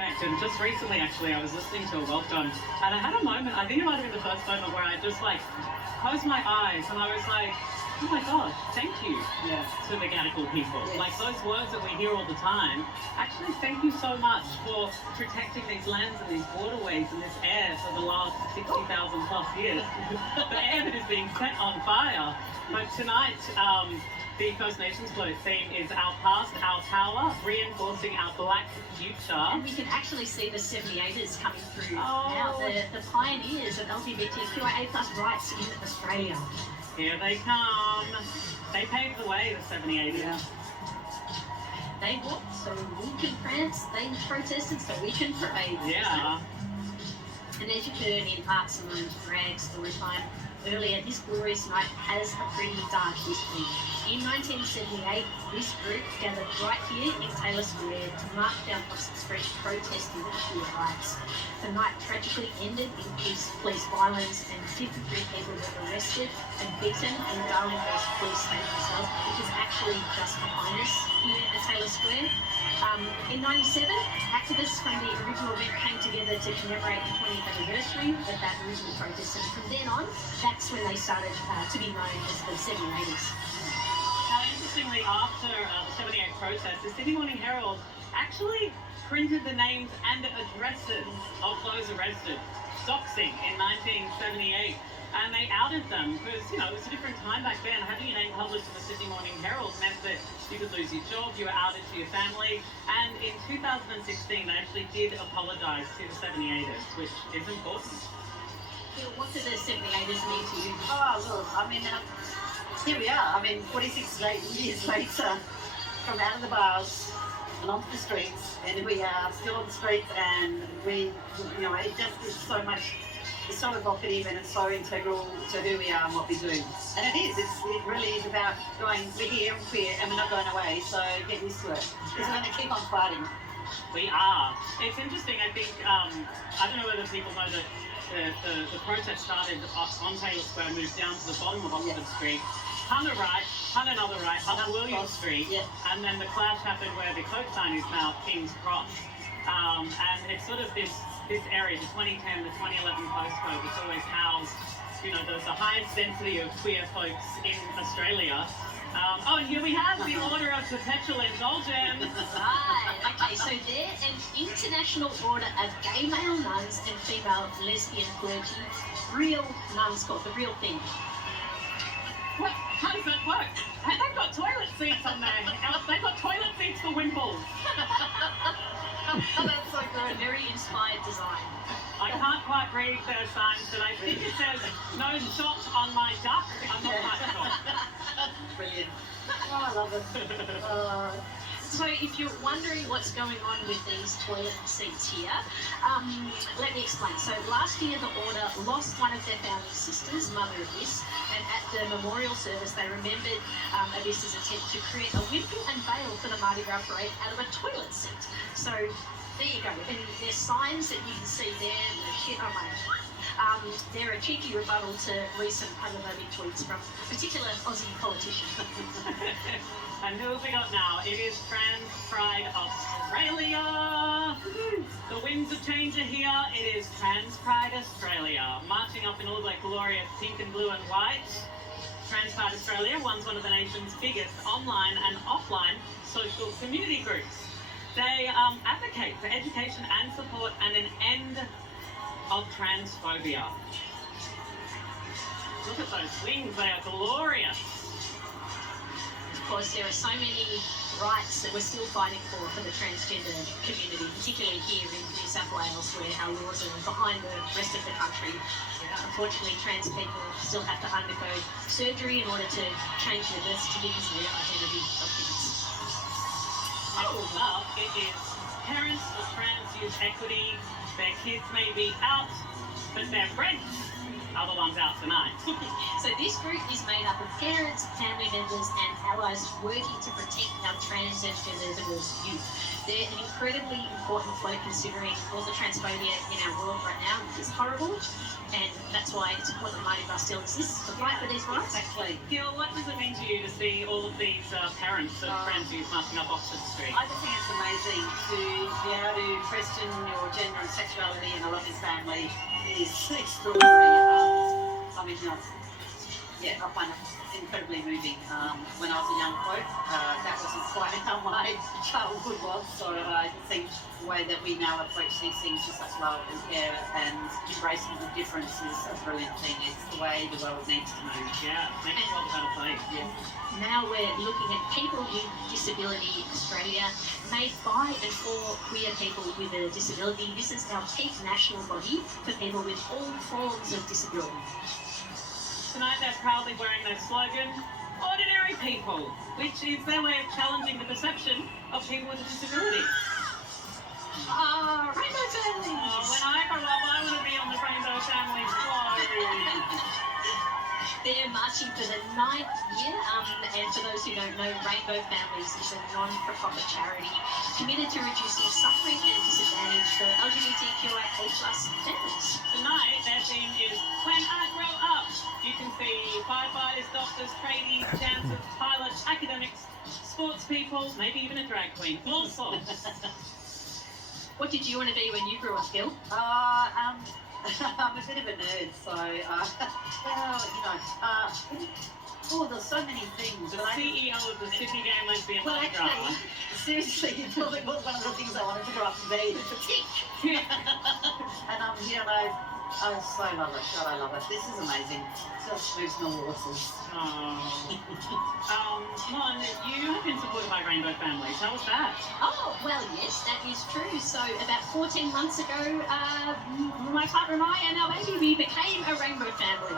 And just recently, actually, I was listening to a welcome, and I had a moment, I think it might have been the first moment where I just like closed my eyes and I was like, oh my God, thank you to the Gadigal people. Yes. Like those words that we hear all the time, actually thank you so much for protecting these lands and these waterways and this air for the last 60,000 plus years. The air that is being set on fire. But tonight, the First Nations float theme is Our Past, Our Power, reinforcing our black future. And we can actually see the 78ers coming through now, the pioneers of LGBTQIA+ rights in Australia. Here they come. They paved the way, the 78ers. Yeah. They walked so we can prance, they protested so we can parade. Yeah. And as you heard in Art Simone's drag story time earlier, this glorious night has a pretty dark history. In 1978, this group gathered right here in Taylor Square to march down Oxford Street protesting for queer rights. The night tragically ended in police violence and 53 people were arrested and beaten in Darling Cross Police Station cells, which is actually just behind us here at Taylor Square. In 97, activists from the original event came together to commemorate the 20th anniversary of that original protest, and from then on, that's when they started to be known as the 78ers. Now, interestingly, after the 78 protest, the Sydney Morning Herald actually printed the names and addresses of those arrested, doxing in 1978. And they outed them because, you know, it was a different time back then. Having your name published in the Sydney Morning Herald meant that you could lose your job, you were outed to your family. And in 2016, they actually did apologise to the 78ers, which is important. Yeah, what do the 78ers mean to you? Oh, look, I mean, here we are. I mean, 46 years later, from out of the bars and onto the streets, and we are still on the streets, and we, you know, it just is so much. It's so evocative and it's so integral to who we are and what we do. And it is. It really is about going, we're here, we're queer, and we're not going away, so get used to it. Because we're going to keep on fighting. We are. It's interesting, I think, I don't know whether people know that the protest started on Taylor Square, moved down to the bottom of Oxford Street, hung a right, hung another right, up William Street, and then the clash happened where the Coke sign is now King's Cross. And it's sort of this area, the 2010, the 2011 postcode, it's always housed, you know, there's the highest density of queer folks in Australia. Oh, and here we have the Order of Perpetual Indulgence. Right, okay, so they're an international order of gay male nuns and female lesbian clergy. Real nuns called the real thing. What? How does that work? They've got toilet seats on there. They've got toilet seats for wimples. Oh, that's so good. A very inspired design. I can't quite read their signs, but I think it says, no shot on my duck. I'm not quite sure. Brilliant. Oh, I love it. So if you're wondering what's going on with these toilet seats here, let me explain. So last year the Order lost one of their founding sisters, Mother Abyss, and at the memorial service they remembered Abyss's attempt to create a wimple and veil for the Mardi Gras parade out of a toilet seat. So there you go. And there's signs that you can see there. They're a cheeky rebuttal to recent homophobic tweets from a particular Aussie politician. And who have we got now? It is Trans Pride Australia. The winds of change are here. It is Trans Pride Australia. Marching up in all their glorious pink and blue and white. Trans Pride Australia runs one of the nation's biggest online and offline social community groups. They advocate for education and support and an end of transphobia. Look at those wings, they are glorious. Of course, there are so many rights that we're still fighting for the transgender community, particularly here in New South Wales, where our laws are behind the rest of the country. Unfortunately, trans people still have to undergo surgery in order to change their birth certificates and their identity documents. Next up, it is Parents for Trans Youth Equity. Their kids may be out, but their friends are the ones out tonight. So this group is made up of parents, family members and allies working to protect our trans and gender diverse youth. They're an incredibly important float considering all the transphobia in our world right now, which is horrible, and that's why it's important that Mardi Gras still exists to fight for these rights. Exactly. Gil, what does it mean to you to see all of these parents of trans youth marching up Oxford Street? I just think it's amazing to be able to question your gender and sexuality and I love his family is extraordinary. I mean, yeah, I find it incredibly moving. When I was a young bloke, that wasn't quite how my childhood was, so I think the way that we now approach these things with such love and care and embracing the difference is a brilliant thing. It's the way the world needs to move. Yeah, makes the world a better place. Yeah. Now we're looking at People with Disability Australia, made by and for queer people with a disability. This is our peak national body for people with all forms of disability. Tonight they're proudly wearing their slogan, Ordinary People, which is their way of challenging the perception of people with a disability. Rainbow families! When I grow up, I want to be on the Rainbow Family flag. They're marching for the 9th year, and for those who don't know, Rainbow Families is a non-for-profit charity committed to reducing suffering and disadvantage for LGBTQIA+ families. Tonight, their theme is When I Grow Up. You can see firefighters, doctors, tradies, dancers, pilots, academics, sports people, maybe even a drag queen. All sorts. What did you want to be when you grew up, Gil? I'm a bit of a nerd, so, there's so many things. The CEO of the Sydney Gay Lesbian Well, Mardi. actually, seriously, it probably was one of the things I wanted to grow up and be. It's a tick. And, I so love it. God, I love it. This is amazing. Just moves my waters. Mon, you have been supported by Rainbow Families. How was that? Oh, well, yes, that is true. So about 14 months ago, my partner and I and our baby, we became a Rainbow family.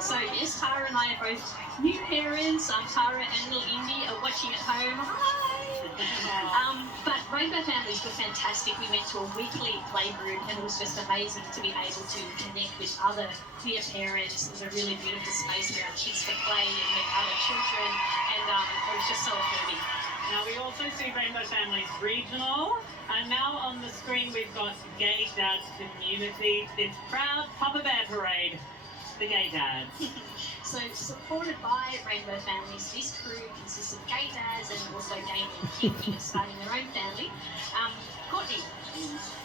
So yes, Tara and I are both new parents. Tara and little Indy are watching at home. Hi! But Rainbow Families were fantastic. We went to a weekly playgroup and it was just amazing to be able to connect with other queer parents. It was a really beautiful space for our kids to play and meet other children, and it was just so affirming. Now we also see Rainbow Families Regional, and now on the screen we've got Gay Dads Community. It's proud Papa Bear Parade, the Gay Dads. So supported by Rainbow Families, this crew consists of gay dads and also gay men thinking of starting their own family. Courtney,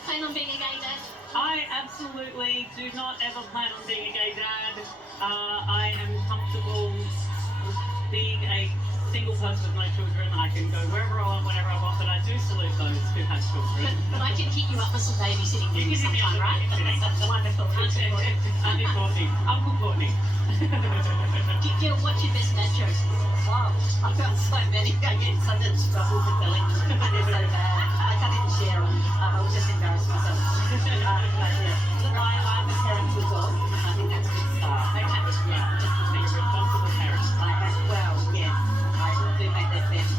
plan on being a gay dad? I absolutely do not ever plan on being a gay dad. I am comfortable being a single person with no children. I can go wherever I want, whenever I want, but I do salute those who have children. But I can hit you up for some babysitting You duties can hit me sometime, up right? for babysitting. Wonderful. Auntie Courtney. Uncle Courtney. Gil, what's your best dad joke? Wow, I've got so many. I get such a struggle with telling them. They're so bad. I can't even share them. I would just embarrass myself. But yeah. Look, I'm a parent as well. I think that's a good start. Okay. Yeah. Be a responsible parent. Yes. I do make that family.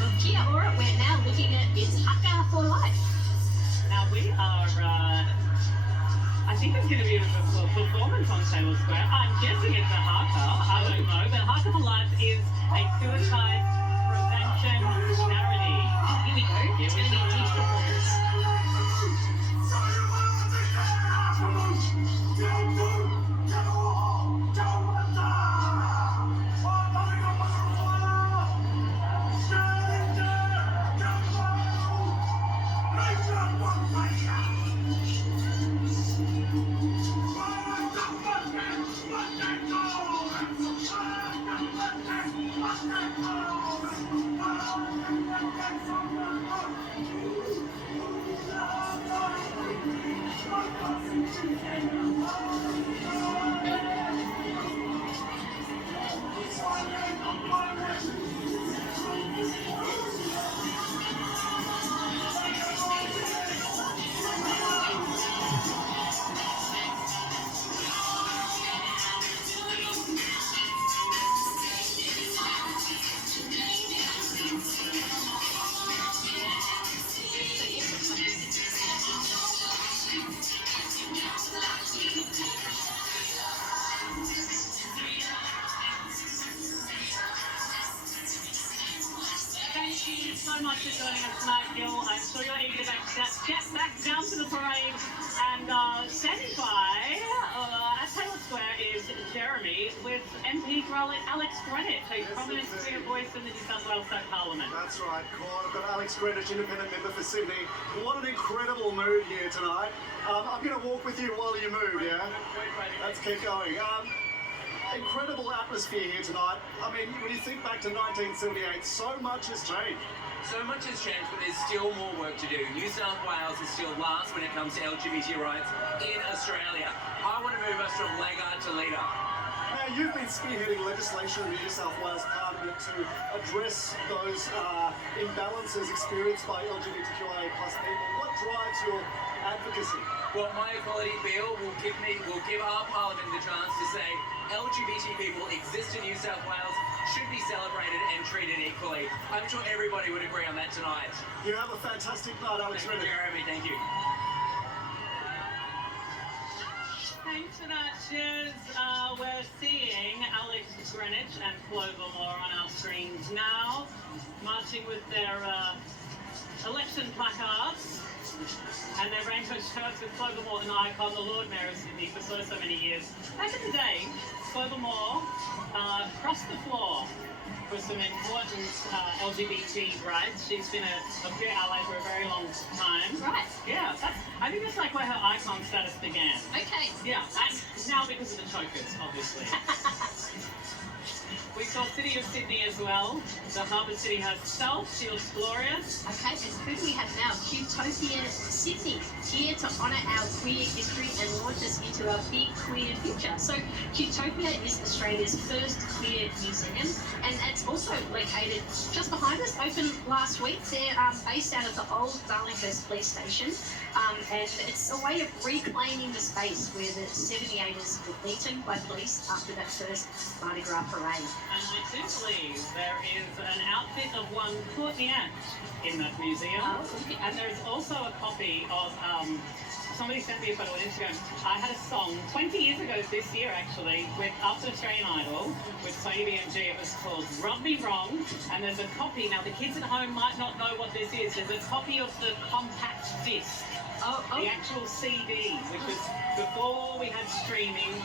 Well, kia ora, we're now looking at It's Haka for Life. Now we are, I think it's going to be a performance on Taylor Square. I'm guessing it's a haka. I don't know. But Haka for Life is a suicide prevention charity. Here we go. It's going to be a huge performance. Alex Greenwich, a Yes, prominent indeed. queer voice in the New South Wales State Parliament. That's right, Claude. I've got Alex Greenwich, independent member for Sydney. What an incredible mood here tonight. I'm going to walk with you while you move, yeah? Let's keep going. Incredible atmosphere here tonight. I mean, when you think back to 1978, so much has changed. So much has changed, but there's still more work to do. New South Wales is still last when it comes to LGBT rights in Australia. I want to move us from laggard to leader. Now, you've been spearheading legislation in the New South Wales Parliament to address those imbalances experienced by LGBTQIA+ people. What drives your advocacy? Well, my equality bill will give our parliament the chance to say LGBT people exist in New South Wales, should be celebrated and treated equally. I'm sure everybody would agree on that tonight. You have a fantastic night, Alex Thank you, Greenwich. Jeremy. Thank you. Thanks for that, Cheers. We're seeing Alex Greenwich and Clover Moore on our screens now, marching with their election placards and their rainbow shirts with Clover Moore, an icon, the Lord Mayor of Sydney for so many years. Back in the day, Clover Moore crossed the floor for some important LGBT rights. She's been a queer ally for a very long time. Right. Yeah, I think that's like where her icon status began. Okay. Yeah, and now because of the chokers, obviously. We saw City of Sydney as well. The Harbour City herself, she looks glorious. Okay, and who do we have now? Qtopia Sydney, here to honour our queer history and launch us into our big queer future. So Qtopia is Australia's first queer museum, and it's also located just behind us, opened last week. They're based out of the old Darlinghurst police station, and it's a way of reclaiming the space where the 78ers were beaten by police after that first Mardi Gras parade. And I do believe there is an outfit of one Courtney Ash in that museum. Oh, okay. And there's also a copy of, somebody sent me a photo on Instagram. I had a song 20 years ago this year actually, with after Australian Idol, with Sony BMG. It was called Rub Me Wrong. And there's a copy, now the kids at home might not know what this is. There's a copy of the compact disc, the actual CD, which was before we had streaming.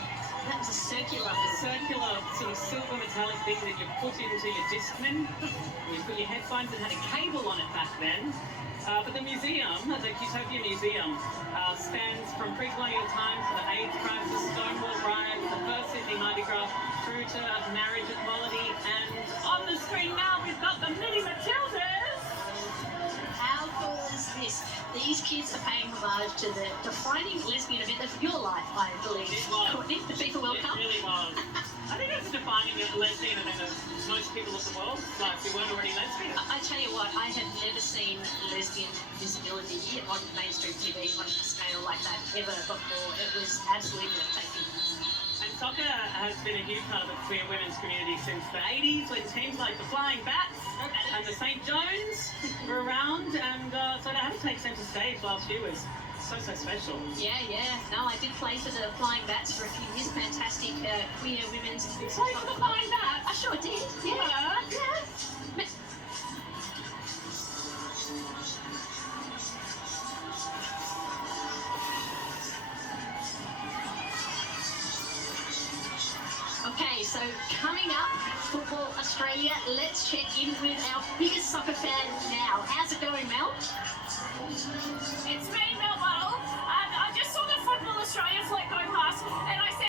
That was a circular. A circular sort of silver metallic thing that you put into your Discman. You put your headphones and had a cable on it back then. But the museum, the Qtopia Museum, spans from pre-colonial times to the AIDS crisis, Stonewall riots, the first Sydney Mardi Gras, through to marriage equality. And on the screen now we've got the Mini Matildas. How cool is this? These kids are paying homage to the defining lesbian event of your life, I believe. It was. Courtney, the people will come. It really was. I think it's defining a lesbian event of most people of the world, like we weren't already lesbian. I tell you what, I have never seen lesbian visibility on mainstream TV on a scale like that ever before. It was absolutely breathtaking. And soccer has been a huge part of the queer women's community since the 80s, when teams like the Flying Bats and the St. Jones were around, and so to have to take centre stage last year was so special. Yeah. No, I did play for the Flying Bats for a few years. Fantastic queer women's. You played for the Flying Bats? I sure did. Yeah. Okay, so coming up, Football Australia, let's check in with our biggest soccer fan now. How's it going, Mel? It's me, Mel Buttle. I just saw the Football Australia flight go past, and I said,